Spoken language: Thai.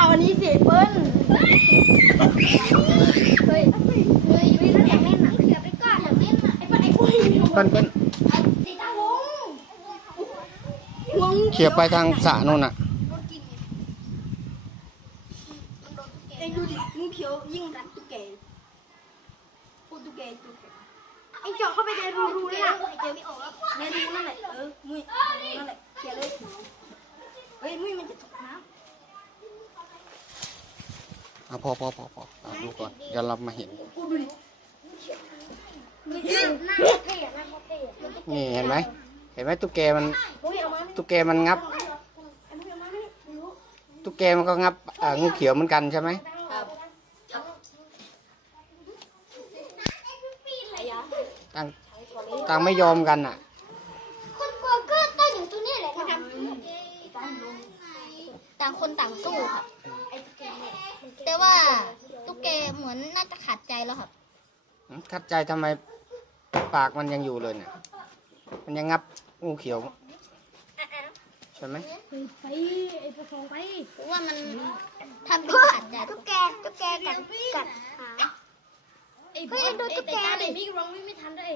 าวันนี้เสียเปิ้ลเฮ้ยเฮ้ยไม่ต้องอยากเล่นอะอยไปก่อนอยากเล่นอะไอ้เปิ้ลไอ้ปุ้ยเปิ้ลเปิ้ลเขี่ยไปทางสระนู่นอะเอ็งดูดิงเขียวยิ่งกัดตุ๊กแกตุ๊กแกตุ๊กแกไอ้เจาะเข้าไปในรูรูเลยอะไอ้เจาะไม่ออกแล้วในรูนั่นแหละเออมุ้ยนั่นแหละเขี่ยเลยเฮ้ยมุ้ยมันจะ อะพอพอพอพออะดูก่อนเดี๋ยวเรามาเห็นกูดูดิไม่ใช่หน้าเท่อะหน้าเขาเท่อะนี่เห็นไหมเห็นไหมตุ๊กแกมันมุ้ยเอามาตุ๊กแกมันงับไอ้มุ้ยเอามาไม่รู้ตุ๊กแกมันก็งับอ่างูเขียวเหมือนกันใช่ไหมครับไอ้ยาต่างต่างไม่ยอมกันอะคนกลัวก็ต้องอยู่ตรงนี้แหละค่ะต่างคนต่างสู้ครับแต่ ว่าตุ๊กแกเหมือนน่าจะขาดใจแล้วครับคัดใจทำไมปากมันยังอยู่เลยเนี่ย มันยังงับงูเขียวใช่ไหมไปไอ้ปลาทองไปเพราะว่ามันทำเป็นขาดใจตุ๊กแกตุ๊กแกกัดกัดหางเฮ้ยดูตุ๊กแกดินี่ร้องไม่ทันด้วย